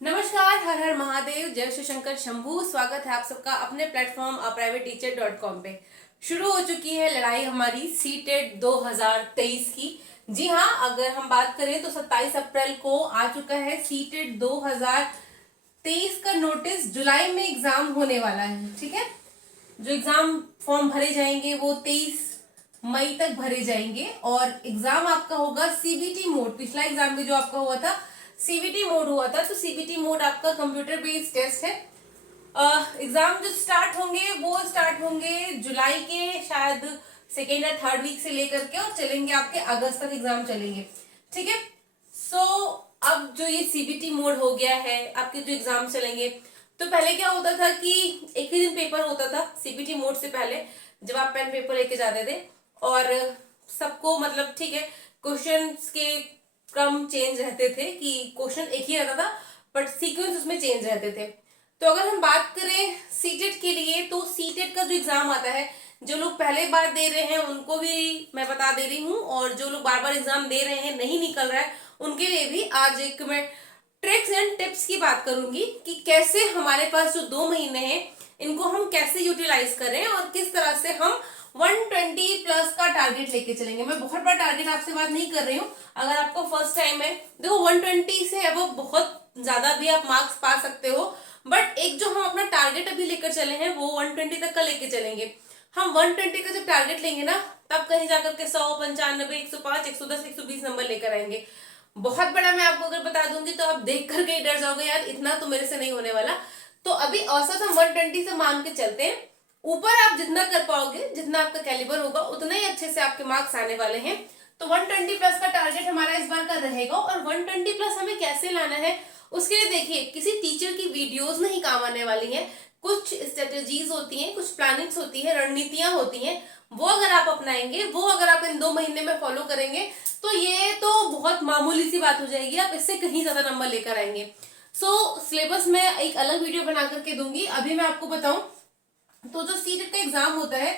नमस्कार, हर हर महादेव, जय श्री शंकर शंभू। स्वागत है आप सबका अपने प्लेटफॉर्म aprivateteacher.com पे। शुरू हो चुकी है लड़ाई हमारी सीटेट 2023 की। जी हाँ, अगर हम बात करें तो 27 अप्रैल को आ चुका है सीटेट 2023 का नोटिस। जुलाई में एग्जाम होने वाला है, ठीक है। जो एग्जाम फॉर्म भरे जाएंगे वो 23 मई तक भरे जाएंगे और एग्जाम आपका होगा सीबीटी मोड। पिछला एग्जाम में जो आपका हुआ था सीबीटी मोड हुआ था, तो सीबीटी मोड आपका कंप्यूटर बेस्ड टेस्ट है। एग्जाम जो स्टार्ट होंगे वो स्टार्ट होंगे जुलाई के शायद सेकेंड या थर्ड वीक से लेकर के और चलेंगे आपके अगस्त तक एग्जाम चलेंगे, ठीक है। सो अब जो ये सीबीटी मोड हो गया है, आपके जो एग्जाम चलेंगे, तो पहले क्या होता था कि एक ही दिन पेपर होता था सीबीटी मोड से पहले, जब आप पेन पेपर लेके जाते थे और सबको मतलब ठीक है क्वेश्चंस के क्रम चेंज रहते थे कि क्वेश्चन एक ही रहता था बट सीक्वेंस उसमें चेंज रहते थे। तो अगर हम बात करें सीटेट के लिए, तो सीटेट का जो एग्जाम आता है, जो लोग पहले बार दे रहे हैं उनको भी मैं बता दे रही हूँ, और जो लोग बार बार एग्जाम दे रहे हैं नहीं निकल रहा है उनके लिए भी आज एक मैं ट्रिक्स एंड टिप्स की बात करूंगी कि कैसे हमारे पास जो 2 महीने हैं इनको हम कैसे यूटिलाइज करें और किस तरह से हम 120 प्लस का टारगेट लेके चलेंगे। मैं बहुत बड़ा टारगेट आपसे बात नहीं कर रही हूँ। अगर आपको फर्स्ट टाइम है, देखो 120 से अब बहुत ज्यादा भी आप मार्क्स पा सकते हो, बट एक जो हम अपना टारगेट अभी लेकर चले हैं वो 120 तक का लेके चलेंगे। हम 120 का जब टारगेट लेंगे ना, तब कहीं जाकर के 100, 95, 105, 110, 120 नंबर लेकर आएंगे। बहुत बड़ा मैं आपको अगर बता दूंगी तो आप देख करके डर जाओगे, यार इतना तो मेरे से नहीं होने वाला। तो अभी औसत हम 120 से मान के चलते हैं। ऊपर आप जितना कर पाओगे, जितना आपका कैलिबर होगा, उतना ही अच्छे से आपके मार्क्स आने वाले हैं। तो 120 प्लस का टारगेट हमारा इस बार का रहेगा। और 120 प्लस हमें कैसे लाना है उसके लिए देखिए, किसी टीचर की वीडियोस नहीं काम आने वाली हैं। कुछ स्ट्रेटेजीज होती हैं, कुछ प्लानिंग्स होती है, रणनीतियां होती हैं, वो अगर आप अपनाएंगे, वो अगर आप इन 2 महीने में फॉलो करेंगे तो ये तो बहुत मामूली सी बात हो जाएगी, आप इससे कहीं ज्यादा नंबर लेकर आएंगे। सिलेबस में एक अलग वीडियो बना करके दूंगी। अभी मैं आपको बताऊं तो जो सीटेट का एग्जाम होता है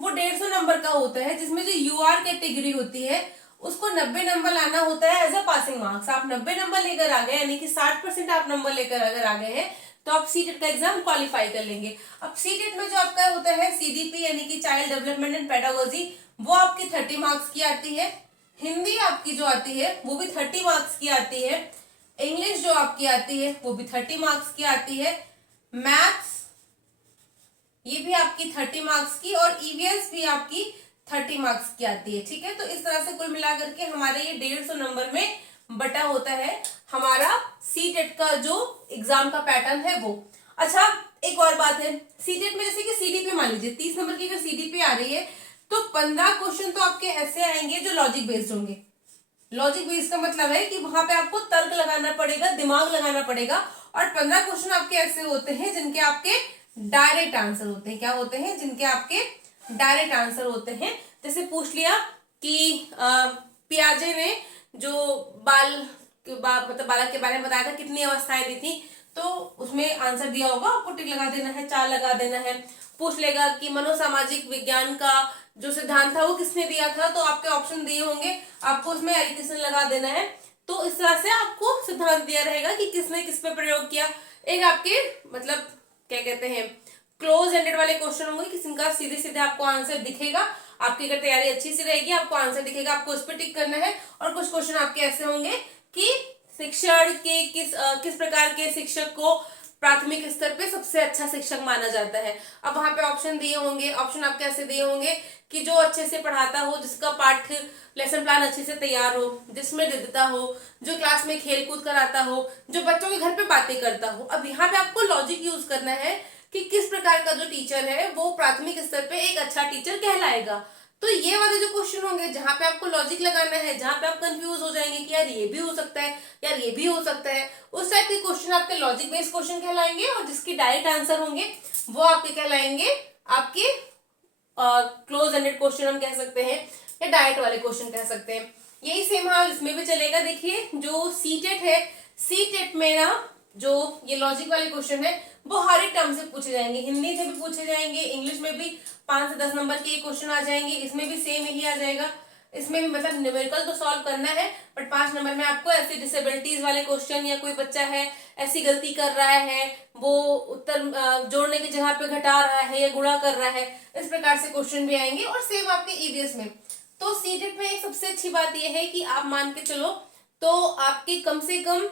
वो 150 नंबर का होता है, जिसमें जो यूआर कैटेगरी होती है उसको 90 नंबर लाना होता है एज अ पासिंग मार्क्स। आप 90 नंबर लेकर आ गए, यानी कि 60% आप नंबर लेकर अगर आ गए हैं तो आप सीटेट का एग्जाम क्वालिफाई कर लेंगे। अब सीटेट में जो आपका होता है सीडीपी यानी कि चाइल्ड डेवलपमेंट एंड पेडागोजी, वो आपकी 30 मार्क्स की आती है। हिंदी आपकी जो आती है वो भी 30 मार्क्स की आती है। इंग्लिश जो आपकी आती है वो भी 30 मार्क्स की आती है। मैथ्स ये भी आपकी 30 मार्क्स की, और ईवीएस भी आपकी 30 मार्क्स की आती है, ठीक है। तो इस तरह से कुल मिलाकर के हमारे ये 150 नंबर में बटा होता है हमारा सीटेट का जो एग्जाम का पैटर्न है वो। अच्छा, एक और बात है, सीटेट में जैसे कि सीडीपी मान लीजिए 30 नंबर की अगर सीडीपी आ रही है तो 15 क्वेश्चन तो आपके ऐसे आएंगे जो लॉजिक बेस्ड होंगे। लॉजिक बेस्ड का मतलब है कि वहां पे आपको तर्क लगाना पड़ेगा, दिमाग लगाना पड़ेगा, और 15 क्वेश्चन आपके ऐसे होते हैं जिनके आपके डायरेक्ट आंसर होते हैं। क्या होते हैं? जिनके आपके डायरेक्ट आंसर होते हैं। जैसे पूछ लिया कि पियाजे ने जो मतलब बालक के बारे में बताया था, कितनी अवस्थाएं दी थी, तो उसमें आंसर दिया होगा, आपको टिक लगा देना है, 4 लगा देना है। पूछ लेगा कि मनोसामाजिक विज्ञान का जो सिद्धांत था वो किसने दिया था, तो आपके ऑप्शन दिए होंगे, आपको उसमें एरिस्टोटल लगा देना है। तो इस तरह से आपको सिद्धांत दिया रहेगा कि किसने किस पे प्रयोग किया। एक आपके मतलब क्या कहते हैं क्लोज एंडेड वाले क्वेश्चन होंगे कि जिनका सीधे सीधे आपको आंसर दिखेगा। आपकी अगर तैयारी अच्छी से रहेगी आपको आंसर दिखेगा, आपको उस पर टिक करना है। और कुछ क्वेश्चन आपके ऐसे होंगे कि शिक्षण के किस प्रकार के शिक्षक को प्राथमिक स्तर पे सबसे अच्छा शिक्षक माना जाता है। अब वहां पे ऑप्शन दिए होंगे, ऑप्शन आपके ऐसे दिए होंगे कि जो अच्छे से पढ़ाता हो, जिसका पाठ्य लेसन प्लान अच्छे से तैयार हो, जिसमें दृढ़ता हो, जो क्लास में खेल कूद कराता हो, जो बच्चों के घर पे बातें करता हो। अब यहाँ पे आपको लॉजिक यूज करना है कि किस प्रकार का जो टीचर है वो प्राथमिक स्तर पे एक अच्छा टीचर कहलाएगा। तो ये वाले जो क्वेश्चन होंगे जहां पे आपको लॉजिक लगाना है, जहां पे आप कंफ्यूज हो जाएंगे कि यार ये भी हो सकता है, यार ये भी हो सकता है, उस टाइप के क्वेश्चन आपके लॉजिक बेस्ड क्वेश्चन कहलाएंगे। और जिसके डायरेक्ट आंसर होंगे वो आपके कहलाएंगे आपके क्लोज एंडेड क्वेश्चन हम कह सकते हैं, या डायरेक्ट वाले क्वेश्चन कह सकते हैं। यही सेम हाँ इसमें भी चलेगा। देखिए जो सीटेट है, सीटेट में ना जो ये लॉजिक वाले क्वेश्चन है वो हर एक टर्म से पूछे जाएंगे, हिंदी से भी पूछे जाएंगे, इंग्लिश में भी 5 से 10 नंबर के क्वेश्चन आ जाएंगे, इसमें भी सेम यही आ जाएगा। इसमें भी मतलब न्यूमेरिकल तो सॉल्व करना है, बट 5 नंबर में आपको ऐसे डिसेबिलिटीज वाले क्वेश्चन, या कोई बच्चा है ऐसी गलती कर रहा है, वो उत्तर जोड़ने की जगह पे घटा रहा है या गुणा कर रहा है, इस प्रकार से क्वेश्चन भी आएंगे। और सेम आपके ईवीएस में। तो सीटेट में एक सबसे अच्छी बात यह है कि आप मान के चलो तो आपके कम से कम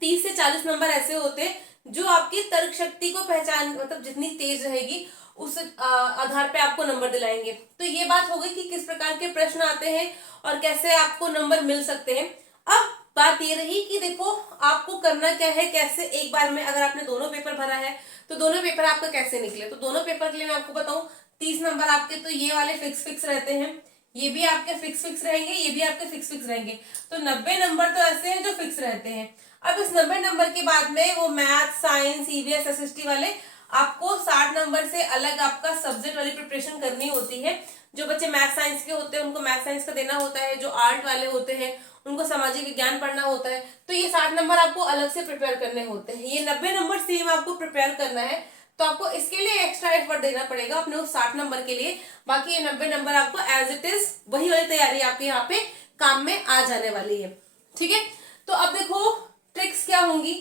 30 से 40 नंबर ऐसे होते हैं जो आपकी तर्क शक्ति को पहचान, मतलब जितनी तेज रहेगी उस आधार पे आपको नंबर दिलाएंगे। तो ये बात हो गई कि किस प्रकार के प्रश्न आते हैं और कैसे आपको नंबर मिल सकते हैं। अब बात ये रही कि देखो आपको करना क्या है, कैसे एक बार में अगर आपने दोनों पेपर भरा है तो दोनों पेपर आपका कैसे निकले। तो दोनों पेपर के लिए मैं आपको बताऊं, 30 नंबर आपके तो ये वाले फिक्स रहते हैं, ये भी आपके फिक्स रहेंगे, ये भी आपके फिक्स रहेंगे। तो 90 नंबर तो ऐसे हैं जो फिक्स रहते हैं। अब इस 90 नंबर के बाद में वो मैथ, साइंस, ईवीएस, एसएसटी वाले आपको 60 नंबर से अलग आपका सब्जेक्ट वाली प्रिपरेशन करनी होती है। जो बच्चे मैथ साइंस के होते हैं उनको मैथ साइंस का देना होता है, जो आर्ट वाले होते हैं उनको सामाजिक विज्ञान पढ़ना होता है। तो ये 60 नंबर आपको अलग से प्रिपेयर करने होते हैं। ये 90 नंबर सेम आपको प्रिपेयर करना है, तो आपको इसके लिए एक्स्ट्रा एफर्ट देना पड़ेगा अपने उस 60 नंबर के लिए। बाकी ये 90 नंबर आपको एज इट इज वही वाली तैयारी आपके यहाँ पे काम में आ जाने वाली है। ठीक है, तो अब देखो ट्रिक्स क्या होंगी।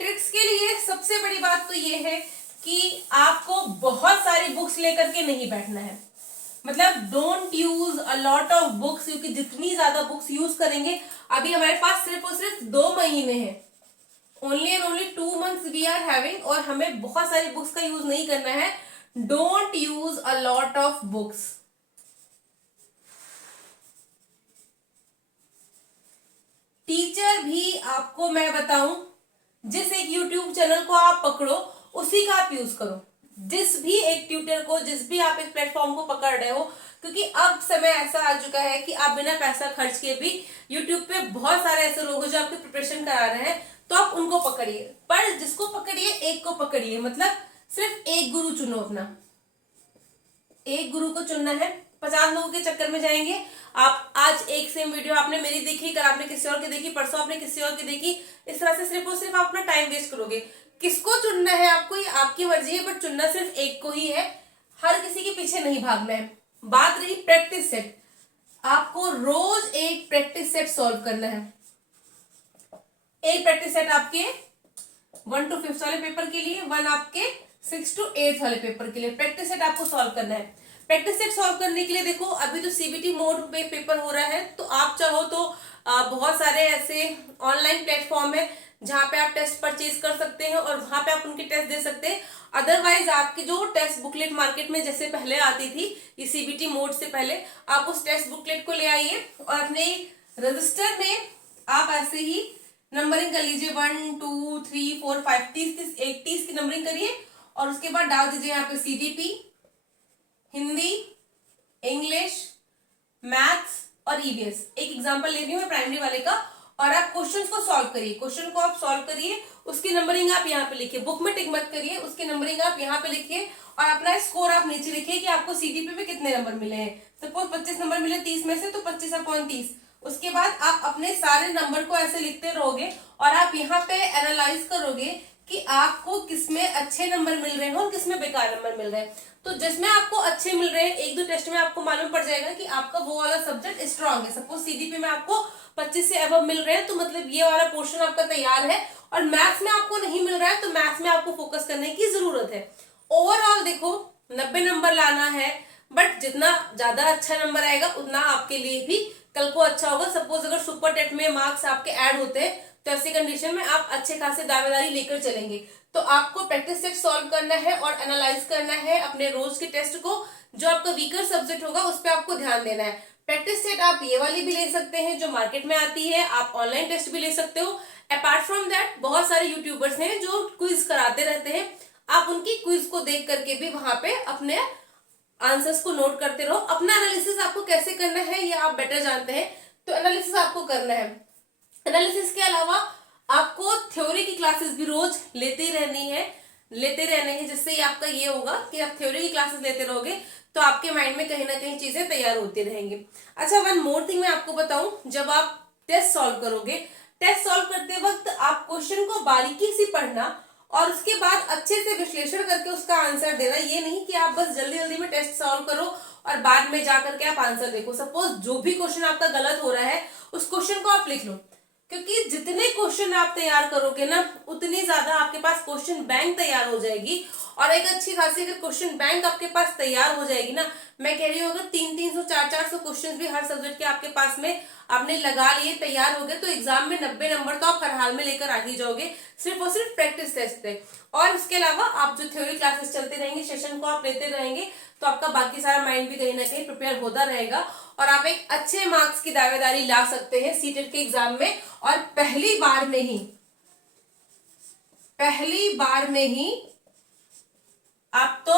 ट्रिक्स के लिए सबसे बड़ी बात तो ये है कि आपको बहुत सारी बुक्स लेकर के नहीं बैठना है। मतलब don't use a lot of books, क्योंकि जितनी ज्यादा बुक्स यूज करेंगे, अभी हमारे पास सिर्फ और सिर्फ 2 महीने हैं, only and only 2 months we are having, और हमें बहुत सारी बुक्स का यूज नहीं करना है। Don't use a lot of books. Teacher भी आपको मैं बताऊं, जिस एक यूट्यूब चैनल को आप पकड़ो उसी का आप यूज करो। जिस भी एक ट्यूटर को, जिस भी आप एक प्लेटफॉर्म को पकड़ रहे हो, क्योंकि अब समय ऐसा आ चुका है कि आप बिना पैसा खर्च के भी यूट्यूब पे बहुत सारे ऐसे लोग हैं जो आपकी प्रिपरेशन करा रहे हैं, तो आप उनको पकड़िए। पर जिसको पकड़िए एक को पकड़िए, मतलब सिर्फ एक गुरु चुनो अपना, एक गुरु को चुनना है। 50 लोगों के चक्कर में जाएंगे आप। आज एक सेम वीडियो आपने मेरी देखी, कल आपने किसी और की देखी, परसों आपने किसी और की देखी, इस तरह से सिर्फ और सिर्फ आप अपना टाइम वेस्ट करोगे। किसको चुनना है आपको ये आपकी मर्जी है, बट चुनना सिर्फ एक को ही है, हर किसी के पीछे नहीं भागना है। बात रही प्रैक्टिस सेट, आपको रोज एक प्रैक्टिस सेट सॉल्व करना है। एक प्रैक्टिस सेट आपके 1 to 5 वाले पेपर के लिए, 1 आपके 6 to 8 वाले पेपर के लिए प्रैक्टिस सेट आपको सॉल्व करना है। प्रैक्टिस सेट सॉल्व करने के लिए देखो अभी तो सीबीटी मोड पे पेपर हो रहा है, तो आप चाहो तो बहुत सारे ऐसे ऑनलाइन प्लेटफॉर्म है जहां पे आप टेस्ट परचेज कर सकते हैं और वहां पे आप उनके टेस्ट दे सकते हैं। अदरवाइज आपकी जो टेस्ट बुकलेट मार्केट में जैसे पहले आती थी, ये सीबीटी मोड से पहले, आप उस टेस्ट बुकलेट को ले आइए और अपने रजिस्टर में आप ऐसे ही नंबरिंग कर लीजिए 1 2 3 4 5 30 की नंबरिंग करिए और उसके बाद डाल दीजिए यहाँ पे सीडीपी, हिंदी, इंग्लिश, मैथ्स और ईवीएस। एक एग्जांपल ले रही हूँ मैं प्राइमरी वाले का, और आप क्वेश्चंस को सॉल्व करिए। क्वेश्चन को आप सॉल्व करिए, उसकी नंबरिंग आप यहाँ पे लिखिए, बुक में टिक मत करिए, उसकी नंबरिंग आप यहाँ पे लिखिए और अपना स्कोर आप नीचे लिखिए कि आपको सीडीपी पे कितने नंबर मिले हैं। सपोज 25 नंबर मिले 30 में से, तो 25/30। उसके बाद आप अपने सारे नंबर को ऐसे लिखते रहोगे और आप यहाँ पे एनालाइज करोगे कि आपको किसमें अच्छे नंबर मिल रहे हैं और किसमें बेकार नंबर मिल रहे हैं। तो जिसमें आपको अच्छे मिल रहे हैं, 1-2 टेस्ट में आपको मालूम पड़ जाएगा कि आपका वो वाला सब्जेक्ट स्ट्रांग है। सपोज सीडीपी में आपको 25 से अबव मिल रहे हैं, तो मतलब ये वाला पोर्शन आपका तैयार है। और मैथ्स में आपको नहीं मिल रहा है, तो मैथ्स में आपको फोकस करने की जरूरत है। ओवरऑल देखो 90 नंबर लाना है, बट जितना ज्यादा अच्छा नंबर आएगा उतना आपके लिए भी कल को अच्छा होगा। सपोज अगर सुपर टेट में मार्क्स आपके ऐड होते हैं, तो ऐसी कंडीशन में आप अच्छे खासे दावेदारी लेकर चलेंगे। तो आपको प्रैक्टिस सेट सॉल्व करना है और एनालाइज करना है अपने रोज के टेस्ट को। जो आपका वीकर सब्जेक्ट होगा उस पर आपको ध्यान देना है। प्रैक्टिस सेट आप ये वाली भी ले सकते हैं जो मार्केट में आती है, आप ऑनलाइन टेस्ट भी ले सकते हो। अपार्ट फ्रॉम दैट बहुत सारे यूट्यूबर्स हैं जो क्विज कराते रहते हैं, आप उनकी क्विज को देख करके भी वहां पे अपने आंसर्स को नोट करते रहो। अपना एनालिसिस आपको कैसे करना है ये आप बेटर जानते हैं, तो एनालिसिस आपको करना है। एनालिसिस के अलावा आपको थ्योरी की क्लासेस भी रोज लेते रहने हैं, जिससे आपका ये होगा कि आप थ्योरी की क्लासेस लेते रहोगे तो आपके माइंड में कहीं ना कहीं चीजें तैयार होती रहेंगी। अच्छा, वन मोर थिंग मैं आपको बताऊं, जब आप टेस्ट सॉल्व करोगे, टेस्ट सॉल्व करते वक्त आप क्वेश्चन को बारीकी से पढ़ना और उसके बाद अच्छे से विश्लेषण करके उसका आंसर देना। ये नहीं कि आप बस जल्दी जल्दी में टेस्ट सॉल्व करो और बाद में जाकर के आप आंसर देखो। सपोज जो भी क्वेश्चन आपका गलत हो रहा है उस क्वेश्चन को आप लिख लो, क्योंकि जितने क्वेश्चन आप तैयार करोगे ना उतनी ज्यादा आपके पास क्वेश्चन बैंक तैयार हो जाएगी। और एक अच्छी खासी अगर क्वेश्चन बैंक आपके पास तैयार हो जाएगी ना, मैं कह रही हूँ अगर 300 400 क्वेश्चन भी हर सब्जेक्ट के आपके पास में आपने लगा लिए, तैयार हो गए, तो एग्जाम में 90 नंबर तो आप हर हाल में लेकर आ ही जाओगे, सिर्फ और सिर्फ प्रैक्टिस टेस्ट पे। और उसके अलावा आप जो थ्योरी क्लासेस चलते रहेंगे, सेशन को आप लेते रहेंगे, तो आपका बाकी सारा माइंड भी कहीं ना कहीं प्रिपेयर होता रहेगा और आप एक अच्छे मार्क्स की दावेदारी ला सकते हैं सीटेट के एग्जाम में। और पहली बार में ही आप तो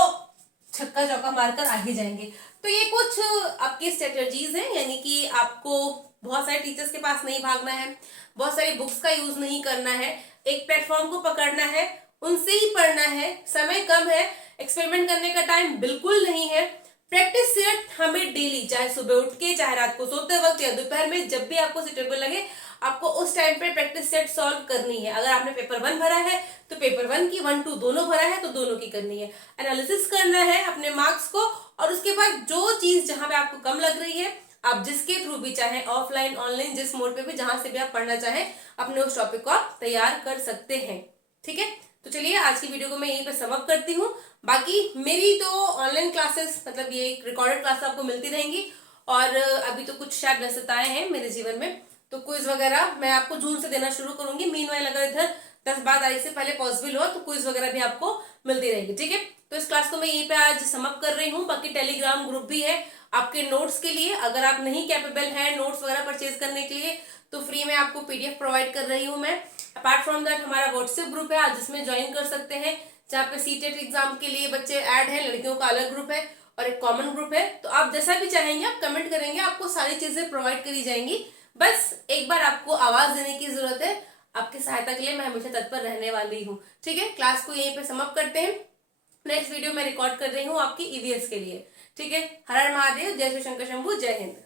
छक्का चौका मारकर आ ही जाएंगे। तो ये कुछ आपकी स्ट्रेटजीज हैं, यानी कि आपको बहुत सारे टीचर्स के पास नहीं भागना है, बहुत सारी बुक्स का यूज नहीं करना है, एक प्लेटफॉर्म को पकड़ना है, उनसे ही पढ़ना है, समय कम है, एक्सपेरिमेंट करने का टाइम बिल्कुल नहीं है। प्रैक्टिस सेट हमें डेली, चाहे सुबह उठ के, चाहे रात को सोते वक्त या दोपहर में, जब भी आपको सुटेबल लगे, आपको उस टाइम पे प्रैक्टिस सेट सॉल्व करनी है। अगर आपने पेपर 1 भरा है तो पेपर 1 की, 1 2 दोनों भरा है तो दोनों की करनी है। एनालिसिस करना है अपने मार्क्स को, और उसके बाद जो चीज जहां पे आपको कम लग रही है, आप जिसके थ्रू भी, चाहे ऑफलाइन ऑनलाइन, जिस मोड पे भी, जहां से भी आप पढ़ना चाहें, अपने उस टॉपिक को आप तैयार कर सकते हैं। ठीक है, तो चलिए आज की वीडियो को मैं यहीं पे समाप्त करती हूँ। बाकी मेरी तो ऑनलाइन क्लासेस, मतलब ये रिकॉर्डेड क्लास आपको मिलती रहेंगी, और अभी तो कुछ शायद व्यस्तताएं हैं मेरे जीवन में, तो क्विज वगैरह मैं आपको जून से देना शुरू करूंगी। मीनवाइल अगर इधर 10-12 तारीख से पहले पॉसिबल हो तो क्विज वगैरह भी आपको मिलती रहेगी। ठीक है, तो इस क्लास को मैं यहीं पे आज समाप्त कर रही हूँ। बाकी टेलीग्राम ग्रुप भी है आपके नोट्स के लिए, अगर आप नहीं कैपेबल हैं नोट्स वगैरह परचेज करने के लिए तो फ्री में आपको पीडीएफ प्रोवाइड कर रही हूँ मैं। अपार्ट फ्रॉम दैट हमारा व्हाट्सएप ग्रुप है, आप जिसमें ज्वाइन कर सकते हैं, जहाँ पे सीटेट एग्जाम के लिए बच्चे ऐड है, लड़कियों का अलग ग्रुप है और एक कॉमन ग्रुप है। तो आप जैसा भी चाहेंगे आप कमेंट करेंगे, आपको सारी चीजें प्रोवाइड करी जाएंगी। बस एक बार आपको आवाज देने की जरूरत है, आपकी सहायता के लिए मैं हमेशा तत्पर रहने वाली हूँ। ठीक है, क्लास को यहीं पे समाप्त करते हैं। नेक्स्ट वीडियो मैं रिकॉर्ड कर रही हूँ आपकी ईवीएस के लिए। ठीक है, हर हर महादेव, जय श्री शंकर शंभू, जय हिंद।